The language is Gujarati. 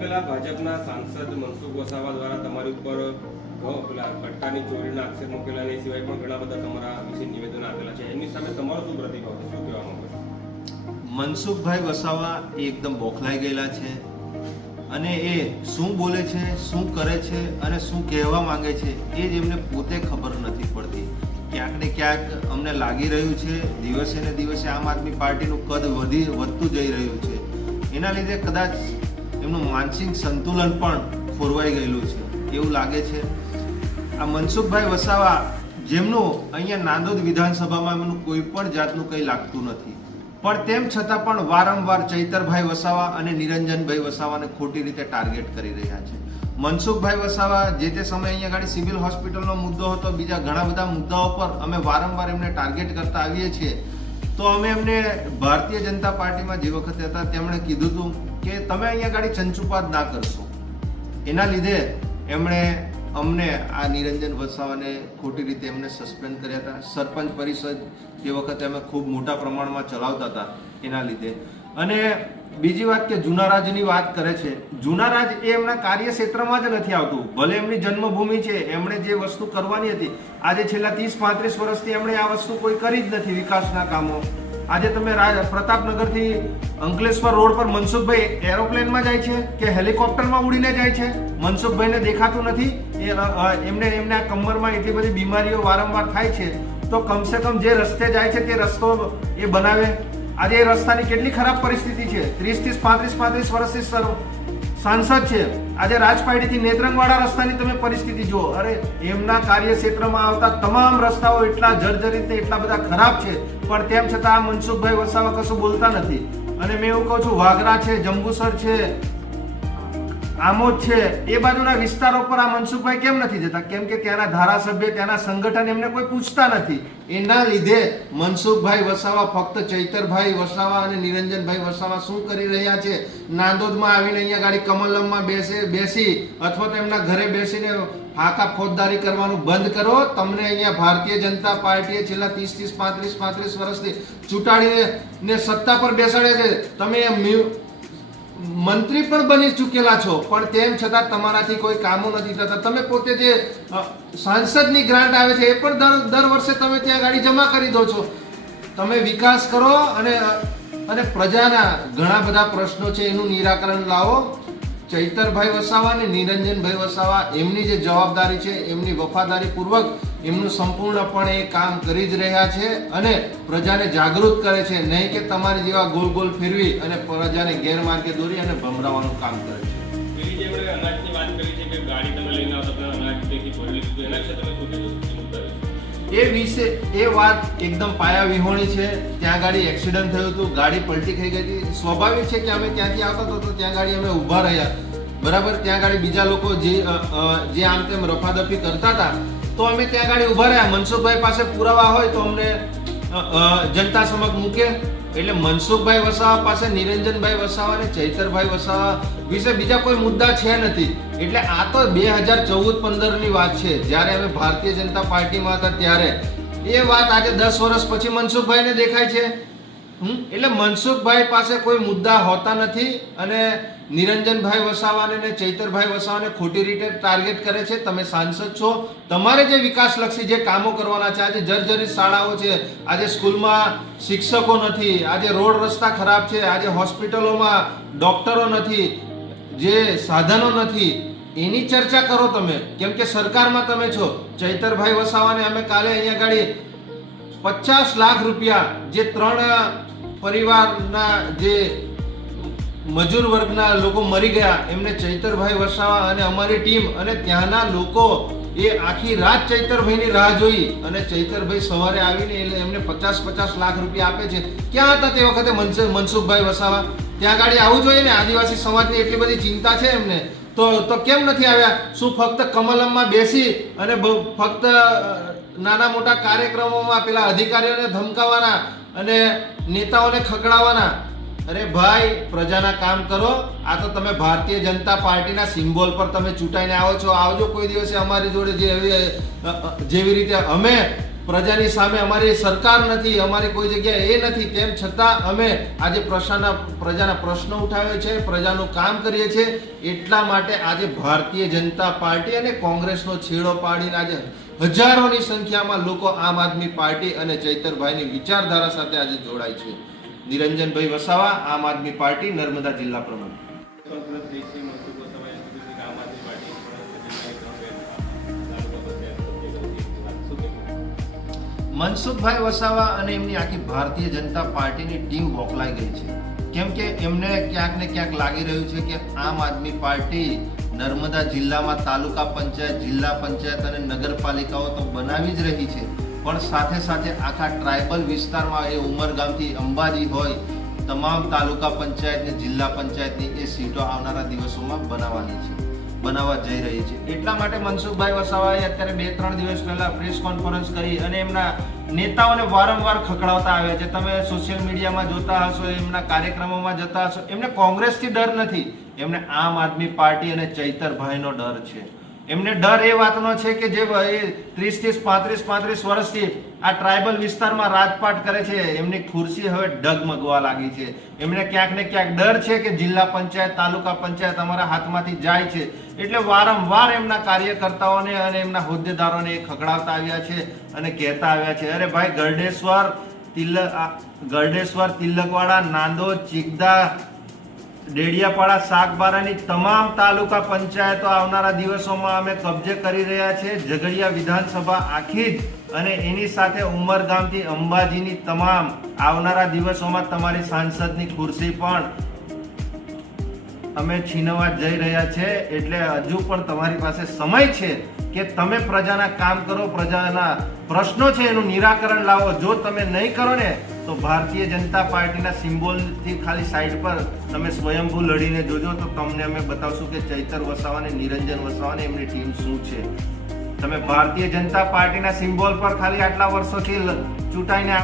પેલા ભાજપના સાંસદ મનસુખ વસાવા દ્વારા તમારી ઉપર પેલા કટ્ટાની ચોરીના આક્ષેપ મૂકેલા એ સિવાય પણ ઘણા બધા તમારા વિશે નિવેદન આપેલા છે એમની સામે તમારો શું પ્રતિભાવ મનસુખભાઈ વસાવા એ એકદમ બોખલાઈ ગયેલા છે અને એ શું બોલે છે, શું કરે છે અને શું કહેવા માંગે છે એ જ એમને પોતે ખબર નથી પડતી. ક્યાંક ને ક્યાંક અમને લાગી રહ્યું છે, દિવસે ને દિવસે આમ આદમી પાર્ટીનું કદ વધી વધતું જઈ રહ્યું છે. એના લીધે કદાચ એમનું માનસિક સંતુલન પણ ખોરવાઈ ગયેલું છે. એવું લાગે છે. આ મનસુખભાઈ વસાવા જેમનું અહીંયા નાંદોદ વિધાનસભામાં એમનું કોઈ પણ જાતનું કંઈ લાગતું નથી. પણ તેમ છતાં પણ વારંવાર ચૈતરભાઈ વસાવા અને નિરંજનભાઈ વસાવાને ખોટી રીતે ટાર્ગેટ કરી રહ્યા છે. મનસુખભાઈ વસાવા જે તે સમયે અહીંયા આગળ સિવિલ હોસ્પિટલનો મુદ્દો હતો, બીજા ઘણા બધા મુદ્દાઓ પર અમે વારંવાર એમને ટાર્ગેટ કરતા આવીએ છીએ. તો અમે એમને ભારતીય જનતા પાર્ટીમાં જે વખતે હતા, તેમણે કીધું હતું કે તમે અહીંયા આગળ ચંચુપાત ના કરશો. એના લીધે એમણે અમને આ નિરંજન વસાવાને ખોટી રીતે એમને સસ્પેન્ડ કર્યા હતા. સરપંચ પરિષદ જે વખતે અમે ખૂબ મોટા પ્રમાણમાં ચલાવતા હતા, એના લીધે. અને બીજી વાત કે જુનારાજની વાત કરે છે. જુનારાજ એ એમના કાર્યક્ષેત્રમાં જ નથી આવતું. ભલે એમની જન્મભૂમિ છે, એમણે જે વસ્તુ કરવાની હતી, આજે છેલ્લા ત્રીસ પાંત્રીસ વર્ષથી એમણે આ વસ્તુ કોઈ કરી જ નથી વિકાસના કામો. આજે તમે પ્રતાપનગરથી અંકલેશ્વર રોડ પર મનસુખભાઈ એરોપ્લેનમાં જાય છે કે હેલિકોપ્ટરમાં ઉડીને જાય છે? મનસુખભાઈને દેખાતું નથી. એ એમને આ કમરમાં એટલી બધી બીમારીઓ વારંવાર થાય છે. તો કમસે કમ જે રસ્તે જાય છે તે રસ્તો એ બનાવે. આજે રસ્તાની કેટલી ખરાબ પરિસ્થિતિ છે? ત્રીસ ત્રીસ પાંત્રીસ પાંત્રીસ વર્ષથી સર સાંસદ છે. આજે રાજપાડીથી નેત્રંગવાડા રસ્તાની તમે પરિસ્થિતિ જુઓ. અરે, એમના કાર્યક્ષેત્રમાં આવતા તમામ રસ્તાઓ એટલા જર્જરિત એટલા બધા ખરાબ છે. પણ તેમ છતાં આ મનસુખભાઈ વસાવા કશું બોલતા નથી. અને મેં એવું કહું છું, વાઘરા છે, જંબુસર છે આમોદ છે. એ બાજુના વિસ્તારો પર આ મનસુખભાઈ કેમ નથી જતા? કેમ કે ત્યાંના ધારાસભ્ય, ત્યાંના સંગઠન એમને કોઈ પૂછતા નથી. એના લીધે મનસુખભાઈ વસાવા, ફક્ત ચૈતરભાઈ વસાવા અને નિરંજનભાઈ વસાવા શું કરી રહ્યા છે? નાંદોદમાં આવીને અહીંયા ગાડી કમલમમાં બેસે, બેસી અથવા તો એમના ઘરે બેસીને હાકા ફોજદારી કરવાનું બંધ કરો. તમને અહીંયા ભારતીય જનતા પાર્ટીએ છેલ્લા ત્રીસ ત્રીસ, પાંત્રીસ પાંત્રીસ વર્ષથી ચૂંટાડીને સત્તા પર બેસાડે છે. તમે મંત્રી પણ બની ચૂકેલા છો, પણ તેમ છતાં તમારાથી કોઈ કામો નથી થતા. તમે પોતે જે સાંસદની ગ્રાન્ટ આવે છે એ પણ દર દર વર્ષે તમે ત્યાં ગાડી જમા કરી દો છો. તમે વિકાસ કરો અને અને પ્રજાના ઘણા બધા પ્રશ્નો છે એનું નિરાકરણ લાવો. ચૈતરભાઈ વસાવા અને નિરંજનભાઈ વસાવા એમની જે જવાબદારી છે, એમની વફાદારી પૂર્વક એમનું સંપૂર્ણપણે એ કામ કરી જ રહ્યા છે અને પ્રજાને જાગૃત કરે છે. નહીં કે તમારી જેવા ગોલ ગોલ ફેરવી અને પ્રજાને ગેરમાર્ગે દોરી અને ભમરાવાનું કામ કરે છે. પેલી જે એમણે અનાજની વાત કરી છે કે ગાડી તમે લઈને આવતા તમે અનાજ તેથી ભરી લીધું એના વિશે તમે શું કીધું? શું મુદ્દા છે? એ વિશે એ વાત એકદમ પાયા વિહોણી છે. ત્યાં ગાડી એક્સિડન્ટ થયું હતું. ગાડી પલટી થઈ ગઈ હતી. સ્વાભાવિક છે કે અમે ત્યાંથી આવતા હતા તો ત્યાં ગાડી અમે ઊભા રહ્યા. બરાબર? ત્યાં ગાડી બીજા લોકો જે જે આમ તેમ રફાદફી કરતા હતા તો અમે ત્યાં ગાડી ઊભા રહ્યા. મનસુખભાઈ પાસે પુરાવા હોય તો અમને જનતા સમક્ષ મૂકે. એટલે મનસુખભાઈ વસાવા પાસે, નિરંજનભાઈ વસાવા અને ચૈતરભાઈ વસાવા વિશે બીજા કોઈ મુદ્દા છે નથી. એટલે આ તો બે હજાર ચૌદ પંદરની વાત છે. જ્યારે અમે ભારતીય જનતા પાર્ટીમાં હતા ત્યારે. એ વાત આજે દસ વર્ષ પછી મનસુખભાઈને દેખાય છે? એટલે મનસુખભાઈ પાસે કોઈ મુદ્દા હોતા નથી અને નિરંજનભાઈ વસાવાને ને ચૈતરભાઈ વસાવાને ખોટી રીતે ટાર્ગેટ કરે છે. તમે સાંસદ છો. તમારે જે વિકાસલક્ષી જે કામો કરવાના છે, આજે જર્જરિત શાળાઓ છે, આજે સ્કૂલમાં શિક્ષકો નથી, આજે રોડ રસ્તા ખરાબ છે, આજે હોસ્પિટલોમાં ડોક્ટરો નથી, જે સાધનો નથી, એની ચર્ચા કરો તમે. કેમ કે સરકારમાં તમે છો. ચૈતરભાઈ વસાવાને અમે કાલે અહીંયા આગળ પચાસ લાખ રૂપિયા જે ત્રણ પરિવારના જે મજૂર વર્ગના લોકો મરી ગયા, એમને ચૈતરભાઈ વસાવા અને અમારી ટીમ અને ત્યાંના લોકો એ આખી રાત ચૈતરભાઈની રાહ જોઈ અને ચૈતરભાઈ સવારે આવીને એટલે એમને પચાસ પચાસ લાખ રૂપિયા આપે છે. ક્યાં હતા તે વખતે મનસુ- મનસુખભાઈ વસાવા? ત્યાં ગાડી આવવું જોઈએ ને, આદિવાસી સમાજની એટલી બધી ચિંતા છે એમને. તો તો કેમ નથી આવ્યા? શું ફક્ત કમલમમાં બેસી અને ફક્ત નાના મોટા કાર્યક્રમોમાં પેલા અધિકારીઓને ધમકાવવાના અને નેતાઓને ખકડાવવાના અરે ભાઈ પ્રજાના કામ કરો. આ તો તમે ભારતીય જનતા પાર્ટીના સિમ્બોલ પર તમે ચૂંટાઈને આવો છો. આવજો કોઈ દિવસે અમારી જોડે જે એવી- અ, અ, જેવી રીતે અમે પ્રજાની સામે અમારી સરકાર નથી અમારી કોઈ જગ્યાએ એ નથી તેમ છતાં અમે આજે પ્રશ્નના પ્રજાના પ્રશ્નો ઉઠાવ્યો છે પ્રજાનું કામ કરીએ છીએ. એટલા માટે આજે ભારતીય જનતા પાર્ટી અને કોંગ્રેસનો છેડો પાડીને આજે હજારોની સંખ્યામાં લોકો આમ આદમી પાર્ટી અને ચૈતરભાઈની વિચારધારા સાથે આજે જોડાય છે નિરંજનભાઈ વસાવા, આમ આદમી પાર્ટી, નર્મદા જિલ્લા પ્રમુખ? મનસુખભાઈ વસાવા અને એમની આખી ભારતીય જનતા પાર્ટીની ટીમ મોકલાઈ ગઈ છે કેમ કે એમને ક્યાંક ને ક્યાંક લાગી રહ્યું છે કે આમ આદમી પાર્ટી નર્મદા જિલ્લામાં તાલુકા પંચાયત, જિલ્લા પંચાયત અને નગરપાલિકાઓ તો બનાવી જ રહી છે. પણ સાથે સાથે આખા ટ્રાઇબલ વિસ્તારમાં એ ઉમરગામથી અંબાજી હોય, તમામ તાલુકા પંચાયત ને જિલ્લા પંચાયતની એ સીટો આવનારા દિવસોમાં બનાવવાની છે, બનાવવા જઈ રહી છે. એટલા માટે મનસુખભાઈ વસાવાએ અત્યારે બે ત્રણ દિવસ પહેલા પ્રેસ કોન્ફરન્સ કરી અને એમના નેતાઓને વારંવાર ખખડાવતા આવ્યા છે. તમે સોશિયલ મીડિયામાં જોતા હશો, એમના કાર્યક્રમોમાં જતા હશો. એમને કોંગ્રેસથી ડર નથી. એમને આમ આદમી પાર્ટી અને ચૈતરભાઈનો ડર છે. એમને ડર એ વાતનો છે કે જે ત્રીસ ત્રીસ પાંત્રીસ પાંત્રીસ વર્ષથી આ ટ્રાઇબલ વિસ્તારમાં રાજપાટ કરે છે, એમની ખુરશી હવે ડગમગવા લાગી છે. એમને ક્યાંક ને ક્યાંક ડર છે કે જિલ્લા પંચાયત, તાલુકા પંચાયત અમારા હાથમાંથી જાય છે. એટલે વારંવાર એમના કાર્યકર્તાઓને અને એમના હોદ્દેદારોને એ ખખડાવતા આવ્યા છે અને કહેતા આવ્યા છે, અરે ભાઈ ગરડેશ્વર તિલક ગરડેશ્વર તિલકવાડા, નાંદોદ, ચીકદા ડેડિયાપાડા શાકબારાની તમામ તાલુકા પંચાયતો આવનારા દિવસોમાં અમે કબજે કરી રહ્યા છે. ઝઘડિયા વિધાનસભા આખી જ અને એની સાથે ઉમરગામથી અંબાજીની તમામ આવનારા દિવસોમાં તમારી સાંસદની ખુરશી પણ અમે છીનવા જઈ રહ્યા છે. એટલે હજુ પણ તમારી પાસે સમય છે કે તમે પ્રજાના કામ કરો, પ્રજાના પ્રશ્નો છે એનું નિરાકરણ લાવો. જો તમે નહીં કરો ને તો ભારતીય જનતા પાર્ટીના સિમ્બોલથી ખાલી સાઈડ પર તમે સ્વયંભૂ લડીને જોજો તો તમને અમે બતાવશું કે ચૈતર વસાવા અને નિરંજન વસાવા એમની ટીમ શું છે. તમે ભારતીય જનતા પાર્ટીના સિમ્બોલ પર ખાલી આટલા વર્ષોથી ચૂંટાઈને